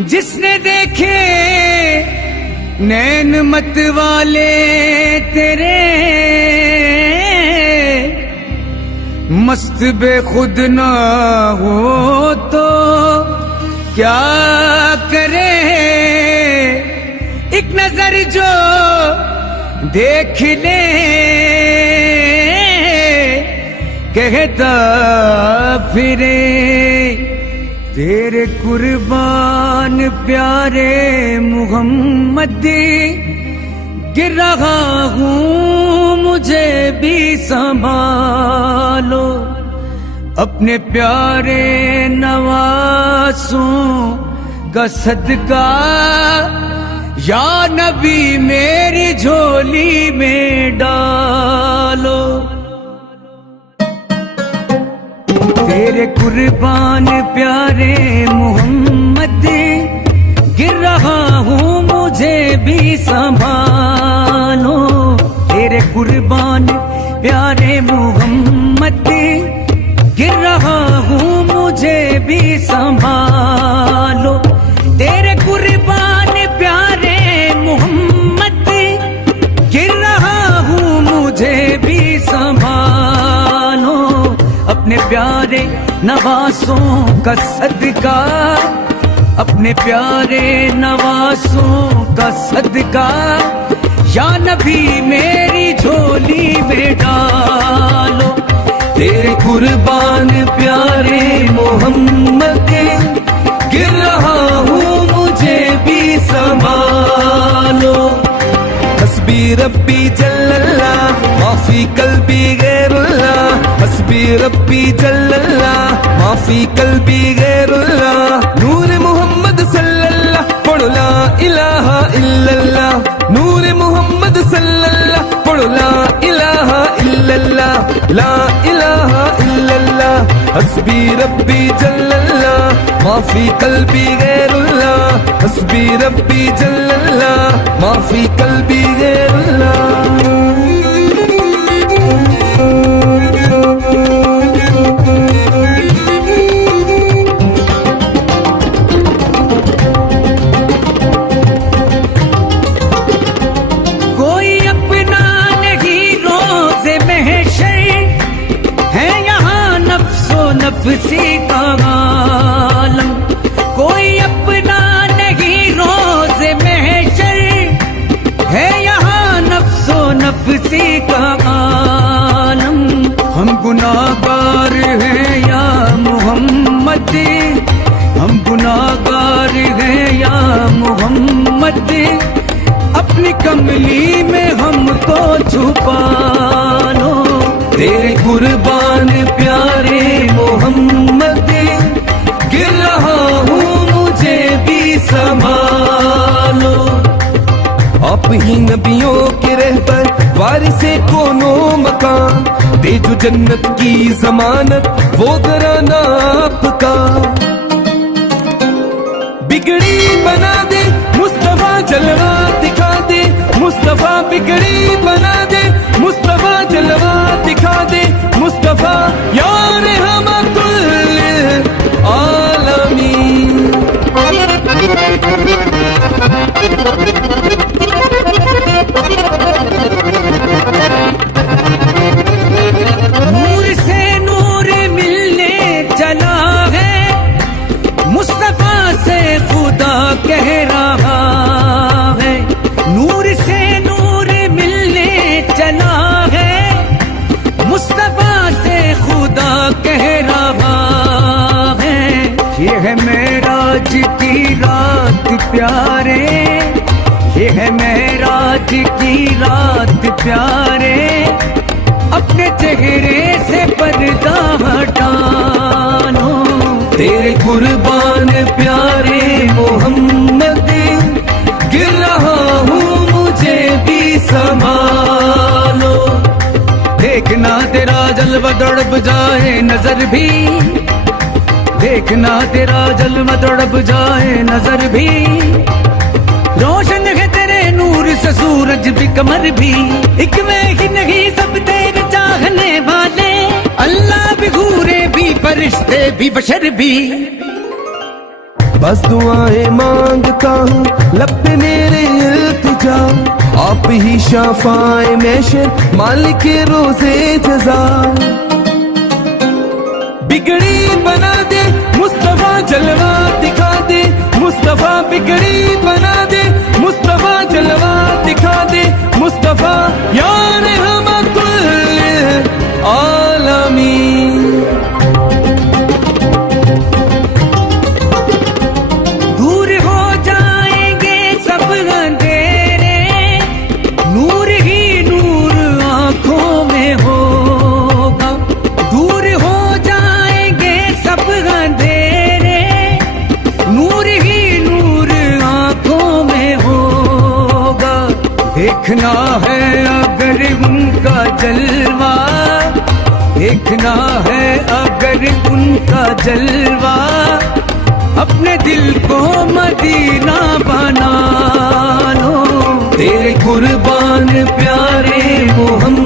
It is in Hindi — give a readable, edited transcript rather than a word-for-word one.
जिसने देखे नैन मत वाले तेरे, मस्त बेखुद ना हो तो क्या करे। एक नजर जो देख ले कहता फिरे, तेरे कुर्बान प्यारे मुहम्मद, गिर रहा हूँ मुझे भी संभालो। अपने प्यारे नवासों का सदका या नबी मेरी झोली में डालो। तेरे कुर्बान प्यारे मोहम्मद, गिर रहा हूँ मुझे भी संभालो। तेरे कुर्बान प्यारे मोहम्मद, गिर रहा हूँ मुझे भी संभालो। तेरे कुर्बान प्यारे मोहम्मद, गिर रहा हूँ मुझे भी संभालो। अपने प्यारे नवासों का सदका, अपने प्यारे नवासों का सदका या नबी मेरी झोली में डालो। तेरे कुर्बान प्यारे मोहम्मद, गिर रहा हूँ मुझे भी संभालो। हस्बी रब्बी जल्लल्लाह माफी कल्बी गैरुल्लाह, हस्बी रब्बी जल्लल्लाह माफी कल्बी गैरुल्लाह। नूर मोहम्मद सल्लल्लाह पढ़ो ला इलाहा इल्लल्लाह, नूर मोहम्मद सल्लल्लाह पढ़ो ला इलाहा इल्लल्लाह, ला इलाहा इल्लल्लाह। हस्बी रब्बी जल्लल्लाह माफी कल्बी गैरुल्लाह, हस्बी रब्बी जल्लल्लाह माफी कल्बी गैरुल्लाह। कोई अपना नहीं रोज़े महशर है यहाँ नफ्सो नफ्सी का आलम। कोई अपना नहीं रोज़े महशर है यहाँ नफ्सो नफ्सी का आलम। हम गुनाहगार हैं या मोहम्मद, हम गुनाहगार हैं या मोहम्मद, अपनी कमली में हमको छुपा लो। तेरे कुर्बान प्यारे मोहम्मद, गिर रहा हूँ मुझे भी संभालो। आप ही नबियों के रहबर वारिसे कोनो मकान, दे जो जन्नत की जमानत वो घराना आपका। बिगड़ी बना दे मुस्तफा जलवा दिखा दे, मुस्तफा बिगड़ी बना दे, मुस्तफा जलवा दिखा दे। मुस्तफा यार रहमतुल आलमीन। नूर से नूर मिलने चला है, मुस्तफा से खुदा कह रहा है। नूर से नूर मिलने चला है, मुस्तफा से खुदा कह रहा है। ये है मेराज की रात प्यारे, ये है मेराज की रात प्यारे, अपने चेहरे से पर्दा हटा लो। तेरे कुर्बान प्यारे मोहम्मद, गिर रहा हूँ मुझे भी संभालो। देखना तेरा जलवा तड़प जाए नजर भी, देखना तेरा जलवा तड़प जाए नजर भी। रोशन है तेरे नूर से सूरज भी कमर भी, एक मैं ही नहीं सब तेरे चाहने वाले। अल्लाह भी घूरे भी फरिश्ते भी बशर भी। बस दुआएं मांगता हूँ लब पे मेरे इल्तिजा, आप ही शफाए महशर मालिक रोज़े जज़ा। बिगड़ी बना दे मुस्तफा जलवा दिखा दे, मुस्तफा बिगड़ी बना दे, मुस्तफा जलवा दिखा दे, मुस्तफा यार रहमतुल आलमीन। दूर हो जाएंगे सब अंधेरे, नूर ही नूर आंखों में होगा। दूर हो जाएंगे सब अंधेरे, नूर ही नूर आंखों में होगा। देखना है अगर उनका जलवा, देखना है अगर उनका जलवा, अपने दिल को मदीना बना लो। तेरे कुर्बान प्यारे मोहम्मद